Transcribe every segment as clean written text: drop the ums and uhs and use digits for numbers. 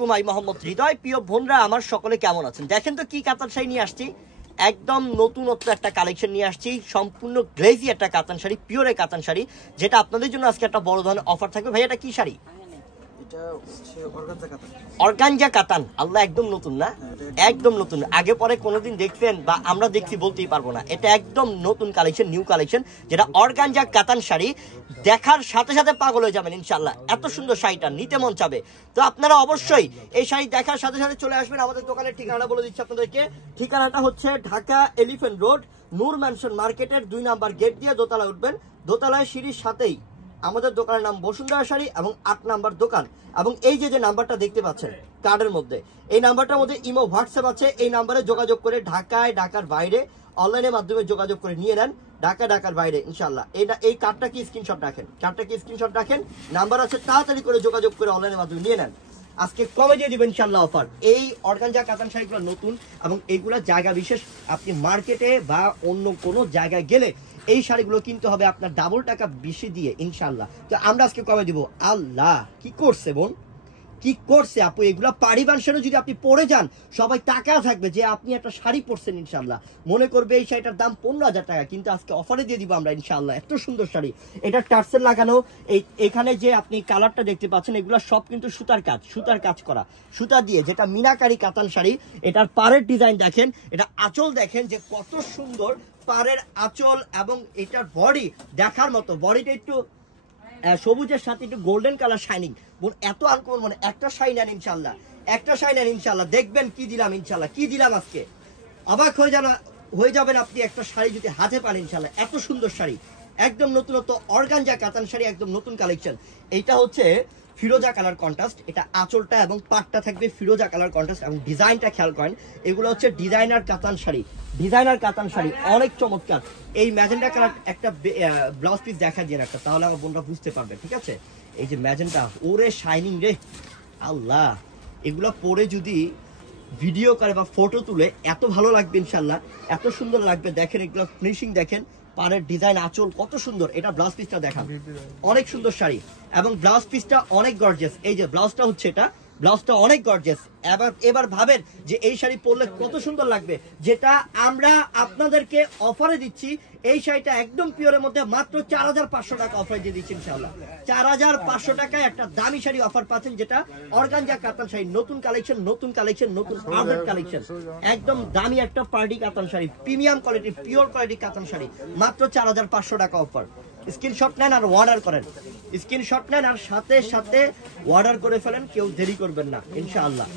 কুমাই মোহাম্মদ হৃদয়। প্রিয় বোনরা আমার সকলে কেমন আছেন? দেখেন তো কি কাতান শাড়ি নিয়ে আসছি, একদম নতুনত্ব একটা কালেকশন নিয়ে আসছি, সম্পূর্ণ গ্লেজি একটা কাতান শাড়ি, পিওরের কাতান শাড়ি, যেটা আপনাদের জন্য আজকে একটা বড় ধরনের অফার থাকবে। ভাই এটা কি শাড়ি? অর্গানজা কাতান। আল্লাহ, একদম নতুন না? একদম নতুন, আগে পরে কোনোদিন দেখছেন বা আমরা দেখছি বলতেই পারবো না। এটা একদম নতুন কালেকশন, নিউ কালেকশন, যেটা অর্গানজা কাতান শাড়ি। দেখার সাথে সাথে পাগল হয়ে যাবেন ইনশাল্লাহ, এত সুন্দর শাড়িটা নিতে মন চাবে। তো আপনারা অবশ্যই এই শাড়ি দেখার সাথে সাথে চলে আসবেন আমাদের দোকানের ঠিকানা বলে দিচ্ছি আপনাদেরকে। ঠিকানাটা হচ্ছে ঢাকা এলিফ্যান্ট রোড, নূর ম্যানশন মার্কেটের 2 নাম্বার গেট দিয়ে দোতলায় উঠবেন। দোতলায় সিঁড়ির সাথেই আমাদের দোকানের নাম বসুন্ধরা শাড়ি এবং 8 নাম্বার দোকান। এবং এই যে নাম্বারটা দেখতে পাচ্ছেন কার্ডের মধ্যে, এই নাম্বারটার মধ্যে ইমো হোয়াটসঅ্যাপ আছে। এই নাম্বারে যোগাযোগ করে ঢাকায়, ঢাকার বাইরে অনলাইনের মাধ্যমে যোগাযোগ করে নিয়ে নেন। ঢাকার বাইরে ইনশাল্লাহ। এই কার্ডটা কি স্ক্রিনশট রাখেন, নাম্বার আছে, তাড়াতাড়ি করে যোগাযোগ করে অনলাইনের মাধ্যমে নিয়ে নেন। আজকে কমে দিয়ে দিবেন ইনশাল্লাহ অফার। এই অর্গানজা কাতান শাড়িগুলো নতুন এবং এইগুলা জায়গা বিশেষ। আপনি মার্কেটে বা অন্য কোনো জায়গায় গেলে এই শাড়িগুলো কিনতে হবে আপনার ডাবল টাকা বেশি দিয়ে ইনশাল্লাহ। তো আমরা আজকে কমে দিব। আল্লাহ, কি করছে বোন, কি করছে আপু? এগুলা পারিবারিক যদি আপনি পরে যান, সবাই টাকা থাকবে যে আপনি একটা শাড়ি পরছেন ইনশাল্লাহ, মনে করবে এই শাড়িটার দাম 15,000 টাকা, কিন্তু আজকে অফারে দিয়ে দিব আমরা ইনশাল্লাহ। এত সুন্দর শাড়ি, এটা টার্সেল লাগানো। এখানে যে আপনি কালারটা দেখতে পাচ্ছেন, এগুলো সব কিন্তু সুতার কাজ করা, সুতা দিয়ে, যেটা মিনাকারি কাতান শাড়ি। এটার পাড়ের ডিজাইন দেখেন, এটা আঁচল দেখেন যে কত সুন্দর পাড়ের আঁচল, এবং এটার বডি দেখার মতো। বডিটা একটু সবুজের সাথে একটু গোল্ডেন কালার শাইনিং। এত আনকমন, মানে একটা শাড়ি নেন ইনশাল্লাহ, দেখবেন কি দিলাম ইনশাল্লাহ, কি দিলাম আজকে। অবাক হয়ে যাবেন আপনি একটা শাড়ি যদি হাতে পান ইনশাল্লাহ। এত সুন্দর শাড়ি, একদম নতুনত্ব অর্গানজা কাতান শাড়ি, একদম নতুন কালেকশন। এইটা হচ্ছে ফিরোজা কালার কন্ট্রাস্ট, এটা আঁচলটা এবং পাটটা থাকবে ফিরোজা কালার কন্ট্রাস্ট, এবং ডিজাইনটা খেয়াল করেন, এগুলো হচ্ছে ডিজাইনার কাতান শাড়ি, অনেক চমৎকার। এই ম্যাজেন্টা কালার একটা ব্লাউজ পিস দেখা দিয়ে একটা, তাহলে আমার বোনরা বুঝতে পারবে, ঠিক আছে? এই যে ম্যাজেন্টা, ওরে শাইনিং রে আল্লাহ, এগুলো পরে যদি ভিডিও করে বা ফটো তুলে এত ভালো লাগবে ইনশাল্লাহ, এত সুন্দর লাগবে। দেখেন এগুলো ফিনিশিং দেখেন, পাড়ের ডিজাইন, আঁচল কত সুন্দর। এটা ব্লাউজ পিসটা দেখান, অনেক সুন্দর শাড়ি এবং ব্লাউজ পিসটা অনেক গর্জিয়াস। এই যে ব্লাউজটা হচ্ছে, এটা ব্লাউজটা অনেক গর্জিয়াস। এবার ভাবেন যে এই শাড়ি পরলে কত সুন্দর লাগবে, যেটা আমরা আপনাদেরকে অফারে দিচ্ছি। এই শাড়িটা একদম পিওরের মধ্যে মাত্র 4,500 টাকা অফারে দিয়ে দিচ্ছি ইনশাআল্লাহ। 4,500 টাকায় একটা দামি শাড়ি অফার পাচ্ছেন, যেটা অর্গানজা কাতান শাড়ি, নতুন কালেকশন, নতুন আপডেট কালেকশন, একদম দামি একটা পার্টি কাতান sari, premium quality, pure quality কাতান শাড়ি, মাত্র 4,500 টাকা অফার। স্ক্রিনশট নেন আর অর্ডার করেন, সাথে সাথে অর্ডার করে ফেলেন, কেউ দেরি করবেন না ইনশাআল্লাহ।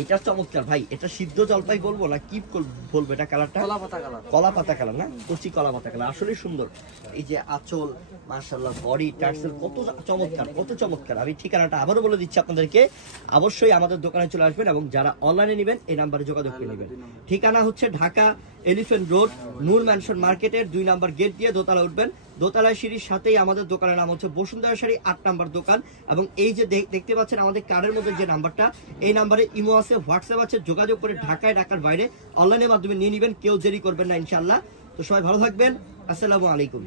এটা চমৎকার ভাই, এটা সিদ্ধ জলপাই বলবো না কি বলবো, এটা কালারটা কলা পাতা কালার না, কচি কলা পাতা কালার, আসলে সুন্দর। এই যে আঁচল, মাশাআল্লাহ, বডি টার্সেল কত চমৎকার। আমি ঠিকানাটা আবারও বলে দিচ্ছি আপনাদেরকে, অবশ্যই আমাদের দোকানে চলে আসবেন এবং যারা অনলাইনে নেবেন এই নাম্বারে যোগাযোগ করে নেবেন। ঠিকানা হচ্ছে ঢাকা এলিফ্যান্ট রোড, নূর ম্যানশন মার্কেটের 2 নাম্বার গেট দিয়ে দোতলা উঠবেন। দোতলায় সিঁড়ির সাথেই আমাদের দোকানের নাম হচ্ছে বসুন্ধরা শাড়ি, 8 নাম্বার দোকান। এবং এই যে দেখতে পাচ্ছেন আমাদের কার্ডের মধ্যে যে নাম্বারটা, এই নাম্বারে ইমো আছে, হোয়াটসঅ্যাপ আছে, যোগাযোগ করে ঢাকার বাইরে অনলাইনের মাধ্যমে নিয়ে নেবেন, কেউ দেরি করবেন না ইনশাআল্লাহ। তো সবাই ভালো থাকবেন, আসসালামু আলাইকুম।